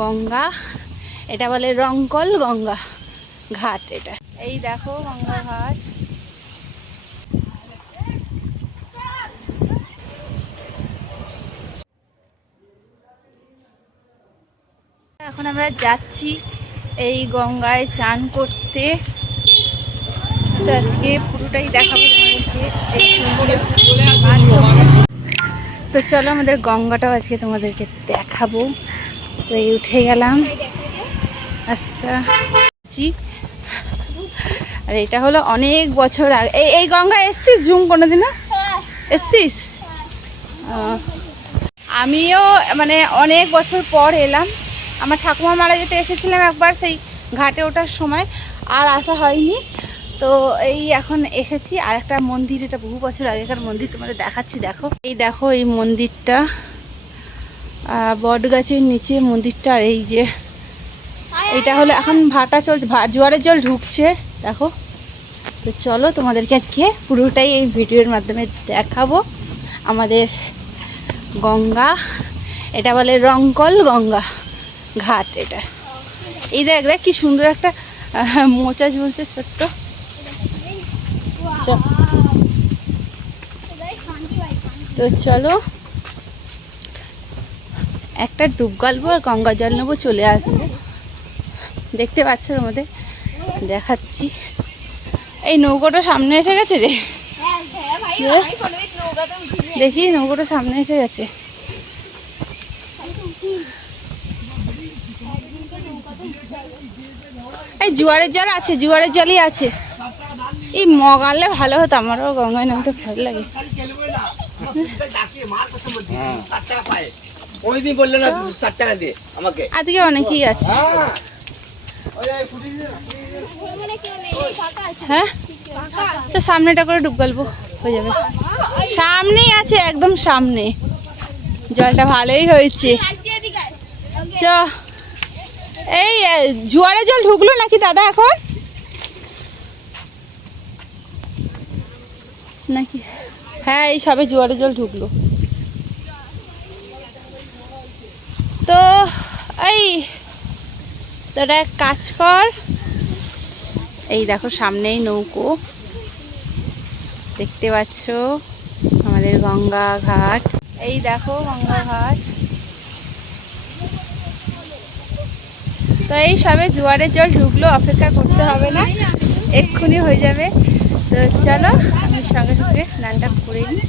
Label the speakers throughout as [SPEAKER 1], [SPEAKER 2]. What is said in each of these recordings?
[SPEAKER 1] গঙ্গা, এটা বলে রঙ্কল গঙ্গা ঘাট এটা। এই দেখো গঙ্গা ঘাট। এখন আমরা যাচ্ছি এই গঙ্গায় স্নান করতে। তো আজকে পুরোটাই দেখাবো তোমাদেরকে। তো চলো আমাদের গঙ্গাটাও আজকে তোমাদেরকে দেখাবো। তো এই উঠে গেলাম। আস্তে। আর, এটা হলো অনেক বছর আগে। এই এই গঙ্গা এসছিস, ঝুম কোনোদিনও এসছিস? আমিও মানে অনেক বছর পর এলাম। আমার ঠাকুমা মারা যেতে এসেছিলাম একবার সেই ঘাটে ওঠার সময়, আর আসা হয়নি। তো এই এখন এসেছি। আর একটা মন্দির, এটা বহু বছর আগেকার মন্দির, তোমাদের দেখাচ্ছি, দেখো। এই দেখো, এই মন্দিরটা। বট গাছের নিচে মন্দিরটা এই যে, এটা হলো এখন ভাটা চলছে জোয়ারের জল ঢুকছে, দেখো। তো চলো তোমাদেরকে আজকে পুরোটাই এই ভিডিওর মাধ্যমে দেখাবো। আমাদের গঙ্গা, এটা বলে রঙ্কল গঙ্গা ঘাট এটা। এই দেখ দেখ কি সুন্দর একটা মোচা ঝুলছে ছোট্ট। তো চলো একটা ডুব গালবো আর গঙ্গা জল নেব চলে আসব। দেখতে পাচ্ছ তোমাদের? দেখাচ্ছি। এই নৌকোটা সামনে এসে গেছে রে? দেখি নৌকোটা সামনে এসে গেছে। এই জোয়ারের জল আছে জোয়ারের জলই আছে। এই মগালে ভালো হতো আমারও গঙ্গায় নামতে ভালো লাগে।
[SPEAKER 2] কোনদিন বললে না ষাট টাকা দিয়ে আমাকে।
[SPEAKER 1] আজকে অনেকেই আছে।
[SPEAKER 2] হ্যাঁ।
[SPEAKER 1] হ্যাঁ? তো সামনেটা করে ডুব গল্প হয়ে যাবে। সামনেই আছে একদম সামনে। জলটা ভালোই হয়েছে। চ। এই জোয়ারে জল ঢুকলো নাকি দাদা এখন? নাকি? হ্যাঁ এই সবে জোয়ারে জল ঢুকলো। তো, এই তোরা এক কাজ কর। এই দেখো, সামনেই নৌকো। দেখতে পাচ্ছ আমাদের গঙ্গা ঘাট। এই দেখো, গঙ্গা ঘাট। তো এই সবে জোয়ারের জল ঢুকলো, অপেক্ষা করতে হবে না, এক্ষুনি হয়ে যাবে। তো চলো, আমি সঙ্গে সঙ্গে স্নানটা করে নিই।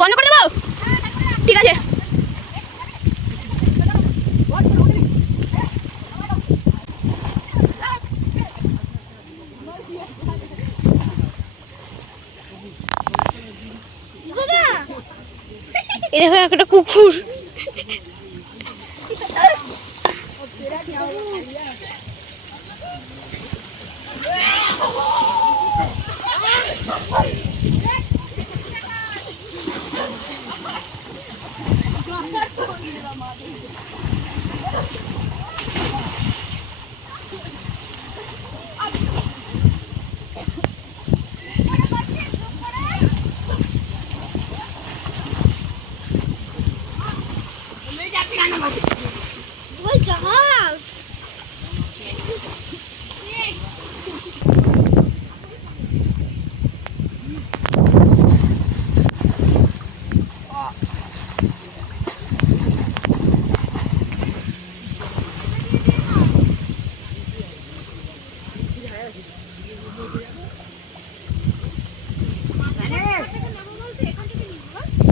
[SPEAKER 1] বন্ধ করে দেবো? ঠিক আছে। দেখো একটা কুকুর।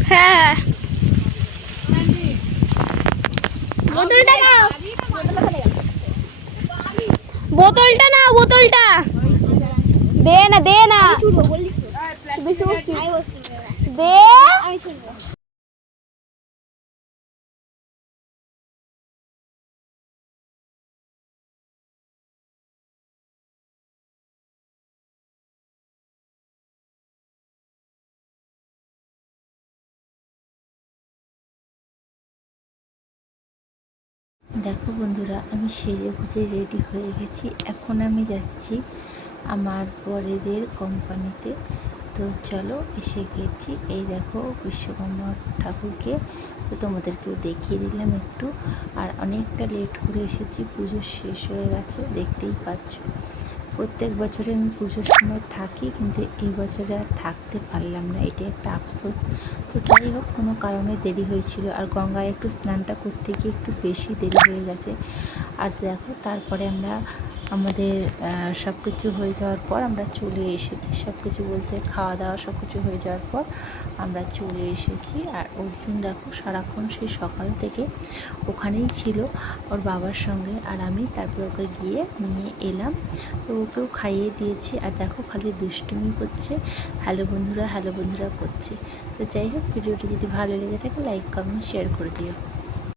[SPEAKER 1] হ্যাঁ। বোতলটা নাও। বোতলটা নাও বোতলটা। দে না দে না। দে।
[SPEAKER 3] দেখো বন্ধুরা, আমি সেজে গুজে রেডি হয়ে গেছি। এখন আমি যাচ্ছি আমার পরেদের কোম্পানিতে তো চলো এসে গেছি। এই দেখো বিশ্বকর্মা ঠাকুরকে। তো তোমাদেরকেও দেখিয়ে দিলাম একটু। আর অনেকটা লেট করে এসেছি, পুজো শেষ হয়ে গেছে, দেখতেই পাচ্ছ। প্রত্যেক বছরে আমি পুজোর সময় থাকি, কিন্তু এই বছরে আর থাকতে পারলাম না। এটা একটা আফসোস। তো যাই হোক, কোনো কারণে দেরি হয়েছিল। আর গঙ্গায় একটু স্নানটা করতে গিয়ে একটু বেশি দেরি হয়ে গেছে। আর দেখো, তারপরে আমরা আমাদের সব কিছু হয়ে যাওয়ার পর আমরা চলে এসেছি। সব কিছু বলতে খাওয়া দাওয়া সব কিছু হয়ে যাওয়ার পর আমরা চলে এসেছি। আর অর্জুন দেখো সারাক্ষণ সেই সকাল থেকে ওখানেই ছিল ওর বাবার সঙ্গে আর আমি। তারপর ওকে গিয়ে নিয়ে এলাম। তো ওকেও খাইয়ে দিয়েছি। আর দেখো খালি দুষ্টুমি করছে। হ্যালো বন্ধুরা হ্যালো বন্ধুরা করছে। তো যাই হোক, ভিডিওটি যদি ভালো লেগে থাকে, লাইক, কমেন্ট, শেয়ার করে দিও।